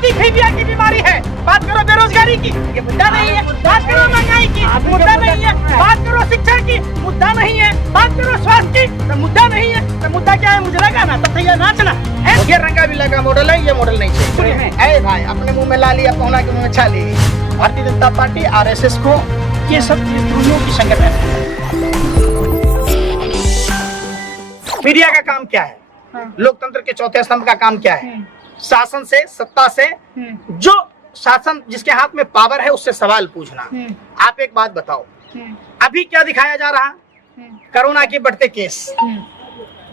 मोदी भेजिया की बीमारी है। बात करो बेरोजगारी की, ये मुद्दा नहीं है। बात करो महंगाई की, मुद्दा नहीं है। बात करो शिक्षा की, मुद्दा नहीं है। बात करो स्वास्थ्य की, तो मुद्दा नहीं है। तो मुद्दा क्या है? मुझे लगा ना तब तैयार नाचना है। ये रंगा बिल्ला का मॉडल है, ये मॉडल नहीं चाहिए। अरे भाई अपने मुंह में ला लिया, पहुना के मुंह में छा ली। भारतीय जनता पार्टी, आरएसएस को, ये सब द्रोहियों की संगठन है। मीडिया का काम क्या है? लोकतंत्र के चौथे स्तंभ का काम क्या है? शासन से, सत्ता से, जो शासन जिसके हाथ में पावर है उससे सवाल पूछना। आप एक बात बताओ, अभी क्या दिखाया जा रहा? कोरोना के बढ़ते केस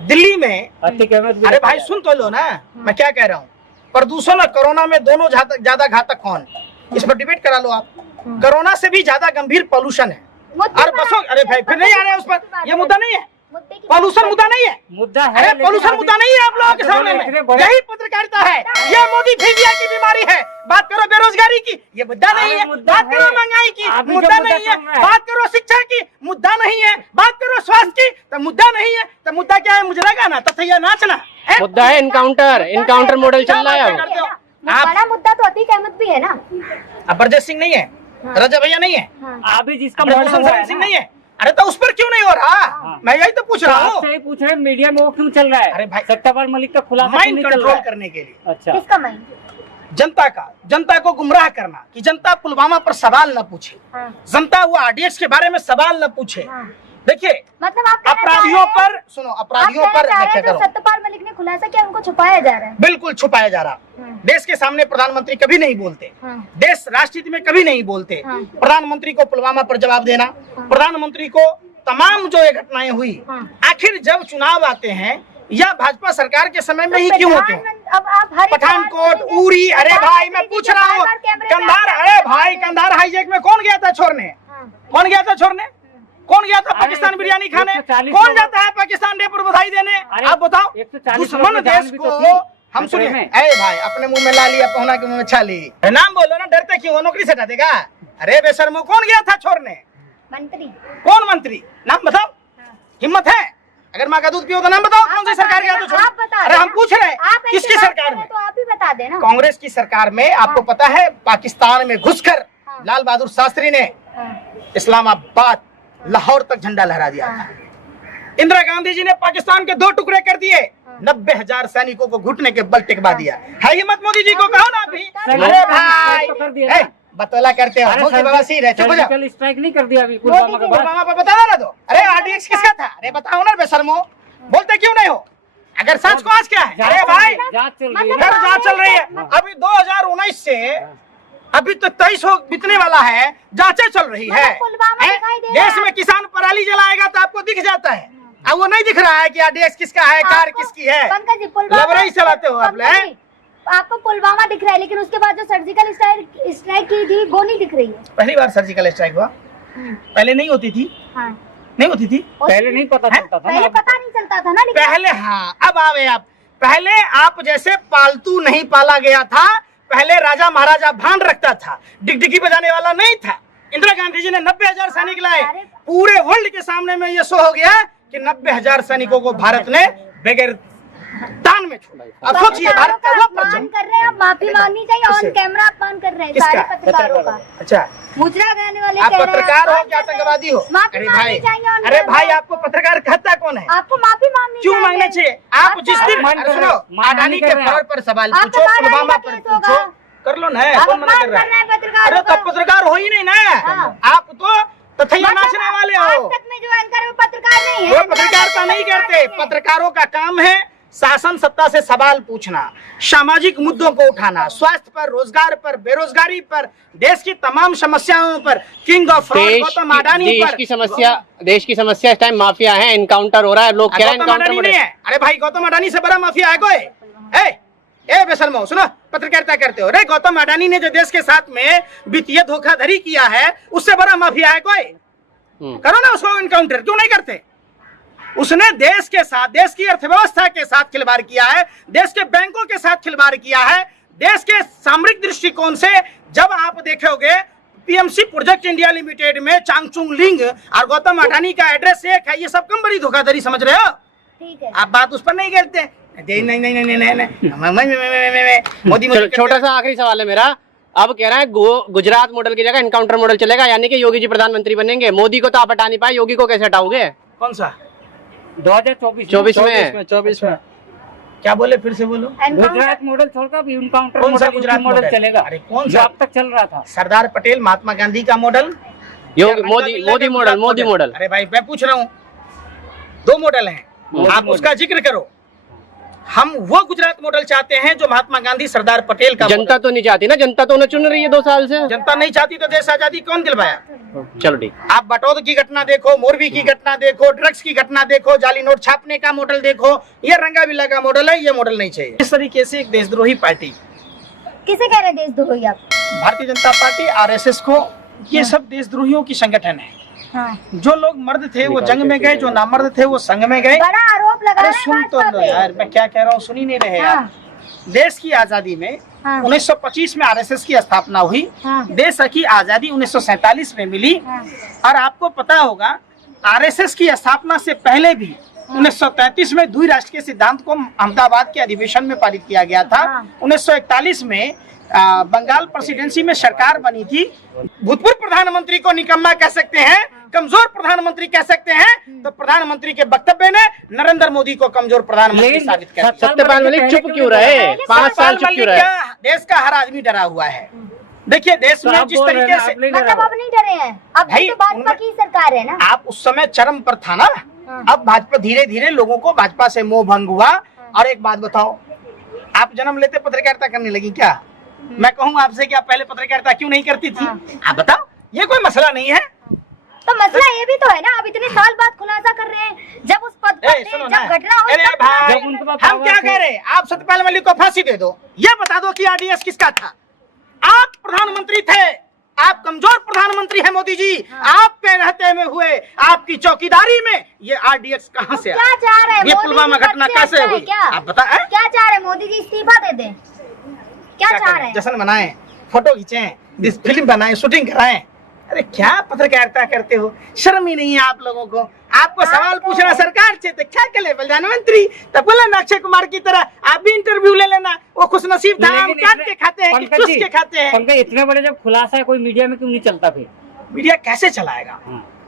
दिल्ली में। अरे भाई सुन तो लो ना, मैं क्या कह रहा हूँ। प्रदूषण और कोरोना में दोनों ज्यादा घातक कौन? इस पर डिबेट करा लो आप। कोरोना से भी ज्यादा गंभीर पॉल्यूशन है। और बसों, अरे भाई फिर नहीं आ रहे उस पर। ये मुद्दा नहीं है, पॉल्यूशन मुद्दा नहीं है। मुद्दा है, अरे पॉल्यूशन मुद्दा नहीं है आप लोगों के सामने में। यही पत्रकारिता है। यह मोदी भेजिया की बीमारी है। बात करो बेरोजगारी की, ये मुद्दा नहीं है। बात करो महंगाई की, मुद्दा नहीं है। बात करो शिक्षा की, मुद्दा नहीं है। बात करो स्वास्थ्य की, तो मुद्दा नहीं है। तो मुद्दा क्या है? मुझे लगा ना तथैया नाचना। मुद्दा है इनकाउंटर मॉडल चल रहा है। बड़ा मुद्दा तो अतीक अहमद भी है ना। अबरजीत सिंह नहीं है, रजा भैया नहीं है, अभी जिसका सिंह नहीं है। अरे तो उस पर क्यों नहीं हो रहा? मैं यही तो पूछ रहा हूँ। पूछ रहे मीडिया में वो क्यों चल रहा है? अरे भाई सत्तापाल मलिक का खुलासा माइंड कंट्रोल करने के लिए। अच्छा, किसका माइंड? जनता को गुमराह करना कि जनता पुलवामा पर सवाल न पूछे, जनता वो आरडीएक्स के बारे में सवाल न पूछे। देखिए मतलब आप अपराधियों पर सुनो, अपराधियों पर व्याख्या करो। सत्यपाल मलिक ने खुलासा किया, उनको छुपाया जा रहा है। बिल्कुल छुपाया जा रहा। देश के सामने प्रधानमंत्री कभी नहीं बोलते, देश राष्ट्रहित में कभी नहीं बोलते। प्रधानमंत्री को पुलवामा पर जवाब देना, प्रधानमंत्री को तमाम जो ये घटनाएं हुई, आखिर जब चुनाव आते हैं या भाजपा सरकार के समय में ही क्यों होते हैं? पठानकोट, उरी, अरे भाई मैं पूछ रहा हूँ कंधार, अरे भाई कंधार हाईजैक में कौन गया था छोड़ने? कौन गया था छोड़ने? कौन गया था पाकिस्तान बिरयानी खाने? कौन जाता है पाकिस्तान डे पर बधाई देने? आप बताओ। दुश्मन देश को हम सुनिए। अरे भाई अपने मुंह में ला लिया, पहुना के मुंह में छा ली। नाम बोलो ना, डरते क्यों? नौकरी से हटा देगा? अरे बेशर्मो, कौन गया था छोड़ने? मंत्री। कौन मंत्री? नाम बताओ। हिम्मत है? अगर माँ का दूध पियो तो नाम बताओ, कौन सी सरकार गया तो छोड़। अरे हम पूछ रहे हैं किसकी सरकार में? तो आप ही बता देना। कांग्रेस की सरकार में। आपको पता है पाकिस्तान में घुसकर लाल बहादुर शास्त्री ने इस्लामाबाद, लाहौर तक झंडा लहरा दिया था। इंदिरा गांधी जी ने पाकिस्तान के 2 टुकड़े कर दिए, 90,000 सैनिकों को घुटने के बल टिकवा दिया। है हिम्मत मोदी जी को? कहो ना अभी। अरे भाई बतौला करते हो, चुप हो जाओ। स्ट्राइक नहीं कर दिया अभी पुलवामा पर बता ना दो। अरे आरडीएक्स किसका था? अरे बताओ ना बेशर्मो, बोलते क्यों नहीं हो? अगर सच को आज क्या है? अरे भाई जांच चल रही है। अभी 2019 से अभी तो 23 बीतने वाला है, जांचें चल रही है। देश में किसान पराली जलाएगा तो आपको दिख जाता है, अब वो नहीं दिख रहा है कि आरडीएक्स किसका है, कार किसकी है। लबरई चलाते हो आप। आपको पुलवामा दिख रहा है, लेकिन उसके बाद जो सर्जिकल स्ट्राइक की थी वो नहीं दिख रही है। पहली बार सर्जिकल स्ट्राइक हुआ, पहले नहीं होती थी। नहीं होती थी पहले, नहीं पता चलता था। पहले पता नहीं चलता था ना, पहले। हाँ अब आवे आप। पहले आप जैसे पालतू नहीं पाला गया था। पहले राजा महाराजा भान रखता था, डिगडिगी बजाने वाला नहीं था। इंदिरा गांधी जी ने 90,000 सैनिक लाए। पूरे वर्ल्ड के सामने में ये शो हो गया कि 90,000 सैनिकों को भारत ने बगैर दान में छोड़ा। अब सोचिए भारत का वो मान कर रहे हैं, आप माफी मांगनी चाहिए। ऑन कैमरा अपमान कर रहे हैं सारे पत्रकारों का। अच्छा, मुजरा कहने वाले आप पत्रकार हो क्या आतंकवादी हो? अरे भाई आपको पत्रकार कहता कौन है? आपको माफी मांगनी क्यों मांगना चाहिए? आप जिस दिन सुनो, अडानी के फरज पर सवाल पूछो, पुलवामा पर पूछो, कर लो ना। कौन मना कर रहा है? अरे तब पत्रकार हो ही नहीं ना। आप तो तथैया नाचने वाले हो। जो एंकर है वो पत्रकार नहीं है। वो पत्रकारिता नहीं करते। पत्रकारों का काम है शासन सत्ता से सवाल पूछना, सामाजिक मुद्दों को उठाना, स्वास्थ्य पर, रोजगार पर, बेरोजगारी पर, देश की तमाम समस्याओं पर, किंग ऑफ गौतम अडानी पर। देश की समस्या इस टाइम माफिया है, इनकाउंटर हो रहा है। लोग कह रहे हैं इनकाउंटर नहीं है। अरे भाई गौतम अडानी से बड़ा माफिया है कोई? ए बेशर्मो सुनो, पत्रकारिता करते हो। रे गौतम अडानी ने जो देश के साथ में वित्तीय धोखाधड़ी किया है, उससे बड़ा माफिया है कोई? करो ना उसको इनकाउंटर, क्यों नहीं करते? उसने देश के साथ, देश की अर्थव्यवस्था के साथ खिलवाड़ किया है, देश के बैंकों के साथ खिलवाड़ किया है, देश के सामरिक दृष्टिकोण से। जब आप देखोगे पीएमसी प्रोजेक्ट इंडिया लिमिटेड में चांगचुंग लिंग और गौतम अडानी का एड्रेस एक है, ये सब कम बड़ी धोखाधड़ी समझ रहे हो? ठीक है, आप बात उस पर नहीं करते। नहीं नहीं नहीं नहीं नहीं नहीं मोदी छोटा सा आखिरी सवाल है मेरा। अब कह रहा है गुजरात मॉडल की जगह एनकाउंटर मॉडल चलेगा, यानी कि योगी जी प्रधानमंत्री बनेंगे। मोदी को तो आप हटा नहीं पाए, योगी को कैसे हटाओगे? कौन सा 2024 में 24 में क्या बोले, फिर से बोलो। गुजरात मॉडल छोड़कर भी एनकाउंटर कौन सा मॉडल गुजरात मॉडल चलेगा? अरे कौन जो सा? अब तक चल रहा था सरदार पटेल महात्मा गांधी का मॉडल, योगी मोदी मॉडल। अरे भाई मैं पूछ रहा हूँ, 2 मॉडल हैं, आप उसका जिक्र करो। हम वो गुजरात मॉडल चाहते हैं जो महात्मा गांधी सरदार पटेल का। जनता तो नहीं चाहती ना, जनता तो उन्हें चुन रही है 2 साल से। जनता नहीं चाहती तो देश आजादी कौन दिलवाया? चलो ठीक। आप बटौद की घटना देखो, मोरबी की घटना देखो, ड्रग्स की घटना देखो, जाली नोट छापने का मॉडल देखो, ये रंगा बिल्ला का मॉडल है, ये मॉडल नहीं चाहिए। इस तरीके से एक देशद्रोही पार्टी, किसे कह रहे हैं देशद्रोही आप? भारतीय जनता पार्टी, आरएसएस को, ये सब देशद्रोहियों की संगठन है। हाँ। जो लोग मर्द थे वो जंग में गए, जो नामर्द थे वो संग में गए। बड़ा आरोप लगा अरे रहे हैं सुन तो भाजपा लो पे। यार, मैं क्या कह रहा हूँ, सुन ही नहीं रहे हाँ। आप। देश की आजादी में हाँ। 1925 में आरएसएस की स्थापना हुई। हाँ। देश की आजादी 1947 में मिली। हाँ। और आपको पता होगा आरएसएस की स्थापना से पहले भी 1933 में द्विराष्ट्र के सिद्धांत को अहमदाबाद के अधिवेशन में पारित किया गया था। हाँ। 1941 में बंगाल प्रेसिडेंसी में सरकार बनी थी। भूतपूर्व प्रधानमंत्री को निकम्मा कह सकते हैं, कमजोर प्रधानमंत्री कह सकते हैं, तो प्रधानमंत्री के वक्तव्य ने नरेंद्र मोदी को कमजोर प्रधानमंत्री साबित कर दिया। सत्यपाल मलिक चुप क्यों रहे? 5 साल चुप क्यों रहे? देश का हर आदमी डरा हुआ है। देखिए देश में जिस तरीके से, मतलब अब नहीं डरे हैं, अब भाई, तो भाजपा की सरकार है ना। आप उस समय चरम पर था ना। अब भाजपा धीरे धीरे लोगों को भाजपा से मोह भंग हुआ। और एक बात बताओ, आप जन्म लेते पत्रकारिता करने लगी क्या? मैं कहूँ आपसे कि आप पहले पत्रकारिता क्यों नहीं करती थी? आप बताओ, ये कोई मसला नहीं है। तो मसला ये भी तो है ना, अब इतने साल बाद खुलासा कर रहे हैं। जब उस पद पर थे, सुनो ना। जब घटना हुई अरे तब भाई, जब उनके पास हम पावर क्या थी। कह रहे हैं? आप सत्यपाल मलिक को फांसी दे दो, ये बता दो कि आरडीएस किसका था। आप प्रधानमंत्री थे, आप कमजोर प्रधानमंत्री हैं मोदी जी। आपके रहते में हुए, आपकी चौकीदारी में ये आरडीएस कहाँ से आया? क्या चाह रहे हैं? ये मोदी पुलवामा जी घटना सबसे कैसे अच्छा है हुई? क्या? आप बताएं। क्या चाह रहे हैं? मोदी जी इस्तीफा दे दें? क्या चाह रहे हैं? जश्न मनाएं, फोटो खींचें, फिल्म बनाएं, शूटिंग कराएं। अरे क्या पत्रकारिता करते हो? शर्म ही नहीं है आप लोगों को? आपको सवाल पूछना सरकार से, तो क्या करे प्रधानमंत्री? तो बोला ना अक्षय कुमार की तरह आप भी इंटरव्यू ले लेना। वो खुशनसीब था, हम काट के खाते हैं कि चूस के खाते हैं। पंकज, इतने बड़े जब खुलासा है, कोई मीडिया में क्यों नहीं चलता फिर? मीडिया कैसे चलाएगा?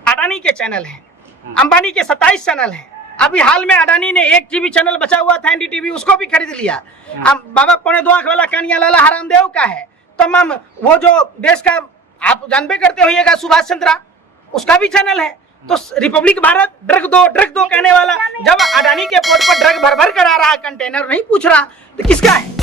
अडानी के चैनल हैं, अंबानी के 27 चैनल हैं। अभी हाल में अडानी ने एक टीवी चैनल बचा हुआ था एनडीटीवी, उसको भी खरीद लिया। अब बाबा पौने 2 आंख वाला कानिया लाला हरामदेव का है। तमाम वो जो देश का आप जानबे करते होइएगा सुभाष चंद्रा, उसका भी चैनल है। तो रिपब्लिक भारत ड्रग दो कहने वाला, जब अडानी के पोर्ट पर ड्रग भर भर कर आ रहा कंटेनर, नहीं पूछ रहा तो किसका है?